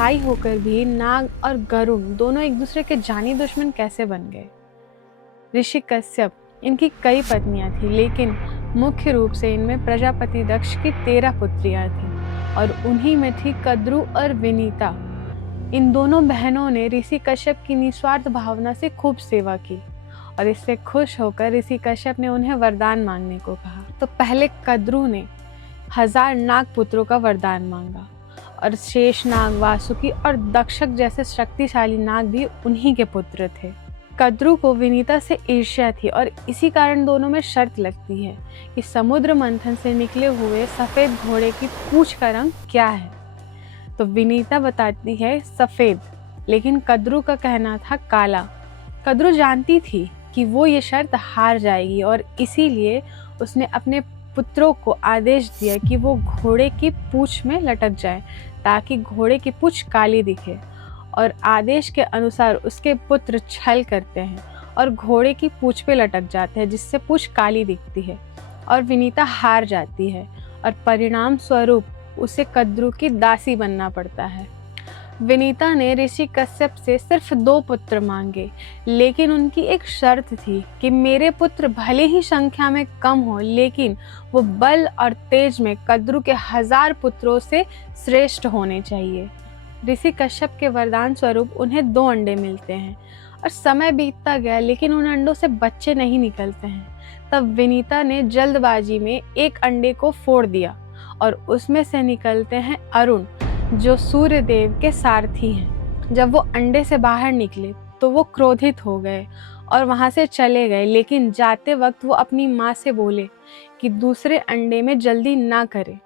भाई होकर भी नाग और गरुड़ दोनों एक दूसरे के जानी दुश्मन कैसे बन गए? ऋषि कश्यप, इनकी कई पत्नियां थी, लेकिन मुख्य रूप से इनमें प्रजापति दक्ष की 13 पुत्रियां थीं और उन्हीं में थी कद्रु और विनीता। इन दोनों बहनों ने ऋषि कश्यप की निस्वार्थ भावना से खूब सेवा की और इससे खुश होकर ऋषि कश्यप ने उन्हें वरदान मांगने को कहा। तो पहले कद्रु ने 1000 नाग पुत्रों का वरदान मांगा और शेष नाग, वासुकी और दक्षक जैसे शक्तिशाली नाग भी उन्हीं के पुत्र थे। कद्रु को विनीता से ईर्ष्या थी और इसी कारण दोनों में शर्त लगती है कि समुद्र मंथन से निकले हुए सफेद घोड़े की पूंछ का रंग क्या है। तो विनीता बताती है सफेद, लेकिन कद्रु का कहना था काला। कद्रु जानती थी कि वो ये शर्त हार जाएगी और इसीलिए उसने अपने पुत्रों को आदेश दिया कि वो घोड़े की पूंछ में लटक जाए ताकि घोड़े की पूंछ काली दिखे। और आदेश के अनुसार उसके पुत्र छल करते हैं और घोड़े की पूंछ पे लटक जाते हैं, जिससे पूंछ काली दिखती है और विनीता हार जाती है और परिणाम स्वरूप उसे कद्रु की दासी बनना पड़ता है। विनीता ने ऋषि कश्यप से सिर्फ 2 पुत्र मांगे, लेकिन उनकी एक शर्त थी कि मेरे पुत्र भले ही संख्या में कम हो, लेकिन वो बल और तेज में कद्रु के 1000 पुत्रों से श्रेष्ठ होने चाहिए। ऋषि कश्यप के वरदान स्वरूप उन्हें 2 अंडे मिलते हैं और समय बीतता गया, लेकिन उन अंडों से बच्चे नहीं निकलते हैं। तब विनीता ने जल्दबाजी में एक अंडे को फोड़ दिया और उसमें से निकलते हैं अरुण, जो सूर्य देव के सारथी हैं। जब वो अंडे से बाहर निकले तो वो क्रोधित हो गए और वहां से चले गए, लेकिन जाते वक्त वो अपनी माँ से बोले कि दूसरे अंडे में जल्दी ना करे।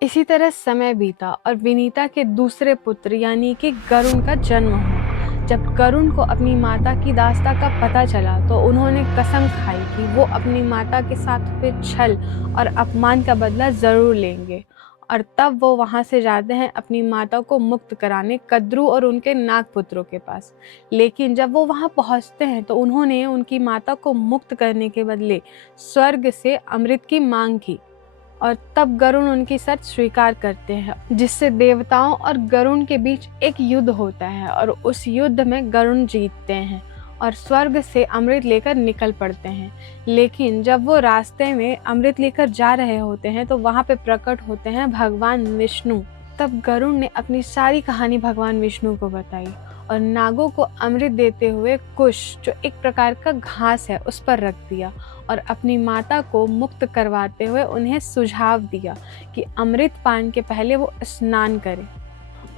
इसी तरह समय बीता और विनीता के दूसरे पुत्र यानी कि गरुण का जन्म हुआ। जब गरुण को अपनी माता की दास्ता का पता चला तो उन्होंने कसम खाई कि वो अपनी माता के साथ हुए छल और अपमान का बदला जरूर लेंगे। और तब वो वहां से जाते हैं अपनी माता को मुक्त कराने कद्रु और उनके नाग पुत्रों के पास। लेकिन जब वो वहां पहुंचते हैं तो उन्होंने उनकी माता को मुक्त करने के बदले स्वर्ग से अमृत की मांग की और तब गरुण उनकी शर्त स्वीकार करते हैं, जिससे देवताओं और गरुण के बीच एक युद्ध होता है और उस युद्ध में गरुण जीतते हैं और स्वर्ग से अमृत लेकर निकल पड़ते हैं। लेकिन जब वो रास्ते में अमृत लेकर जा रहे होते हैं तो वहाँ पे प्रकट होते हैं भगवान विष्णु। तब गरुण ने अपनी सारी कहानी भगवान विष्णु को बताई और नागों को अमृत देते हुए कुश, जो एक प्रकार का घास है, उस पर रख दिया और अपनी माता को मुक्त करवाते हुए उन्हें सुझाव दिया कि अमृत पान के पहले वो स्नान करें।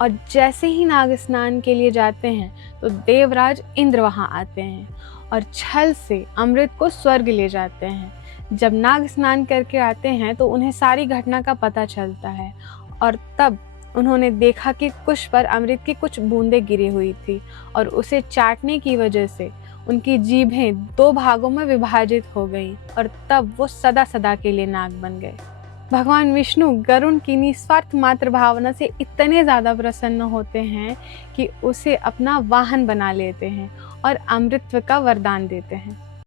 और जैसे ही नाग स्नान के लिए जाते हैं तो देवराज इंद्र वहां आते हैं और छल से अमृत को स्वर्ग ले जाते हैं। जब नाग स्नान करके आते हैं तो उन्हें सारी घटना का पता चलता है और तब उन्होंने देखा कि कुश पर अमृत की कुछ बूंदें गिरी हुई थी और उसे चाटने की वजह से उनकी जीभें 2 भागों में विभाजित हो गईं और तब वो सदा सदा के लिए नाग बन गए। भगवान विष्णु गरुण की निस्वार्थ मात्र भावना से इतने ज़्यादा प्रसन्न होते हैं कि उसे अपना वाहन बना लेते हैं और अमृतत्व का वरदान देते हैं।